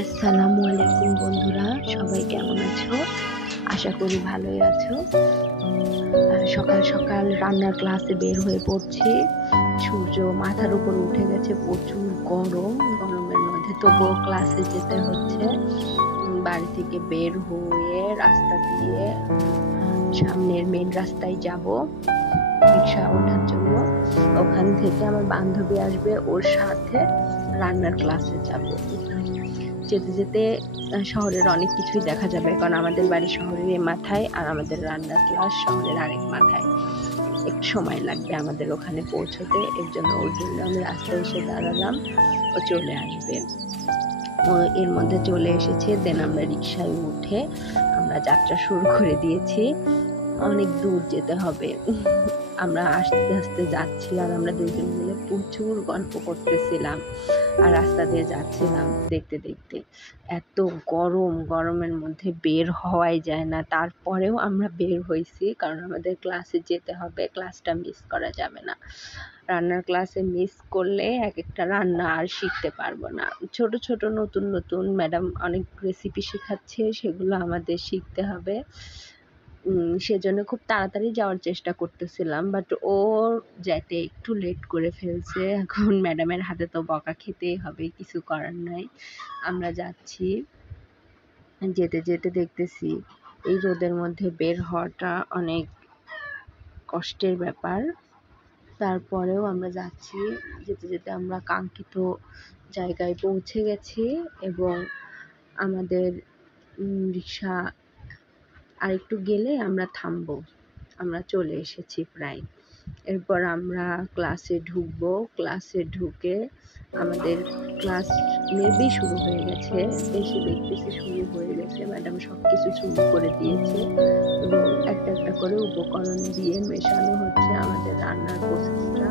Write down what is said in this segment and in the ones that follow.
আসসালামু আলাইকুম বন্ধুরা, সবাই কেমন আছো? আশা করি ভালোই আছো। সকাল সকাল রান্নার ক্লাসে বের হয়ে পড়ছি। সূর্য মাথার উপর উঠে গেছে, প্রচুর গরম। গরমের মধ্যে তবুও ক্লাসে যেতে হচ্ছে। বাড়ি থেকে বের হয়ে রাস্তা দিয়ে সামনের মেন রাস্তায় যাব রিক্সা ওঠার জন্য। ওখান থেকে আমার বান্ধবী আসবে, ওর সাথে রান্নার ক্লাসে যাব। যেতে যেতে শহরের অনেক কিছুই দেখা যাবে, কারণ আমাদের বাড়ি শহরের এ মাথায় আর আমাদের রান্নার ক্লাস শহরের আরেক মাথায়। একটু সময় লাগবে আমাদের ওখানে পৌঁছতে, ওর জন্য আমি রাস্তায় এসে দাঁড়ালাম। ও চলে আসবে। ও এর মধ্যে চলে এসেছে। দেন আমরা রিক্সায় উঠে আমরা যাত্রা শুরু করে দিয়েছি। অনেক দূর যেতে হবে। আমরা আস্তে আস্তে যাচ্ছি, আর আমরা দুজন মিলে প্রচুর গল্প করতেছিলাম আর রাস্তা দিয়ে যাচ্ছিলাম। দেখতে দেখতে এত গরমের মধ্যে বের হওয়াই যায় না, তারপরেও আমরা বের হয়েছি, কারণ আমাদের ক্লাসে যেতে হবে, ক্লাসটা মিস করা যাবে না। রান্নার ক্লাসে মিস করলে এক একটা রান্না আর শিখতে পারবো না। ছোট ছোট নতুন নতুন ম্যাডাম অনেক রেসিপি শেখাচ্ছে, সেগুলো আমাদের শিখতে হবে। সেজন্য খুব তাড়াতাড়ি যাওয়ার চেষ্টা করতেছিলাম, বাট ওর যেতে একটু লেট করে ফেলছে। এখন ম্যাডামের হাতে তো বকা খেতেই হবে, কিছু করার নাই। আমরা যাচ্ছি। যেতে যেতে দেখতেছি এই রোদের মধ্যে বের হওয়াটা অনেক কষ্টের ব্যাপার। তারপরেও আমরা যাচ্ছি। যেতে যেতে আমরা কাঙ্ক্ষিত জায়গায় পৌঁছে গেছি, এবং আমাদের রিক্সা আর একটু গেলে আমরা থামবো। আমরা চলে এসেছি প্রায়। এরপর আমরা ক্লাসে ঢুকবো। ক্লাসে ঢুকে আমাদের ক্লাস মেবি শুরু হয়ে গেছে। এসে দেখতেছি শুরু হয়ে গেছে। ম্যাডাম সবকিছু শুরু করে দিয়েছে, এবং একটা একটা করে উপকরণ দিয়ে মেশানো হচ্ছে আমাদের রান্নার প্রসেসটা।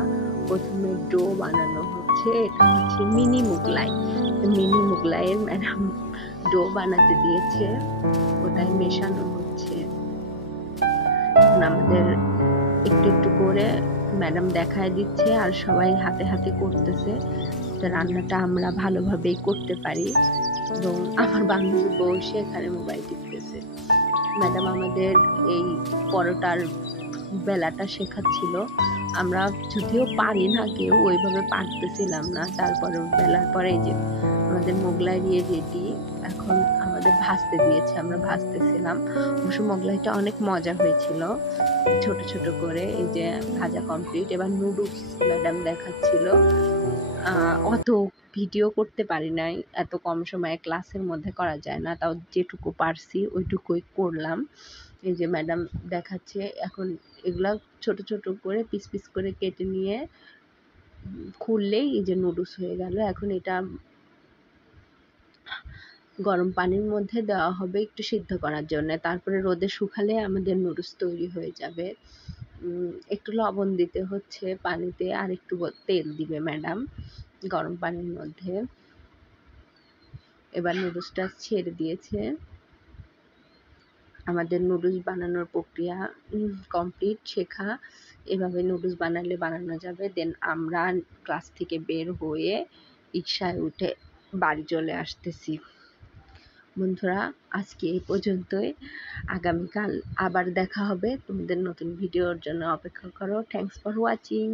প্রথমে ডো বানানো হচ্ছে। এটা হচ্ছে মিনি মুগলাই। মিনি মুগলাইয়ের ম্যাডাম ডো বানাতে দিয়েছে, ওটাই মেশানো হচ্ছে। আমাদের একটু একটু করে ম্যাডাম দেখায় দিচ্ছে, আর সবাই হাতে হাতে করতেছে। রান্নাটা আমরা ভালোভাবেই করতে পারি। এবং আমার বান্ধবী বসে এখানে মোবাইল টিপতেছে। ম্যাডাম আমাদের এই পরোটার বেলাটা শেখাচ্ছিল। আমরা যদিও পারি না, কেউ ওইভাবে পারতেছিলাম না, তারপরে বেলার পরে যে আমাদের মোগলাই দিয়ে রেডি। এখন আমাদের ভাজতে দিয়েছে, আমরা ভাজতেছিলাম। অবশ্য মোগলাইটা অনেক মজা হয়েছিল। ছোট ছোট করে এই যে ভাজা কমপ্লিট। এবার নুডলস ম্যাডাম দেখাচ্ছিল। অত ভিডিও করতে পারি নাই, এত কম সময়ে ক্লাসের মধ্যে করা যায় না, তাও যেটুকু পারছি ওইটুকুই করলাম। এই যে ম্যাডাম দেখাচ্ছে। এখন এগুলা ছোট ছোট করে পিস পিস করে কেটে নিয়ে খুললেই এই যে নুডলস হয়ে গেল। এখন এটা গরম পানির মধ্যে দেওয়া হবে একটু সিদ্ধ করার জন্য, তারপরে রোদে শুকালে আমাদের নুডলস তৈরি হয়ে যাবে। একটু লবণ দিতে হচ্ছে পানিতে, আর একটু তেল দিবে ম্যাডাম গরম পানির মধ্যে। এবার নুডলসটা ছেড়ে দিয়েছে। আমাদের নুডলস বানানোর প্রক্রিয়া কমপ্লিট, শেখা। এভাবে নুডলস বানানো যাবে। দেন আমরা ক্লাস থেকে বের হয়ে রিক্সায় উঠে বাড়ি চলে আসতেছি। বন্ধুরা, আজকে এই পর্যন্তই। আগামীকাল আবার দেখা হবে। তোমাদের নতুন ভিডিওর জন্য অপেক্ষা করো। Thanks for watching.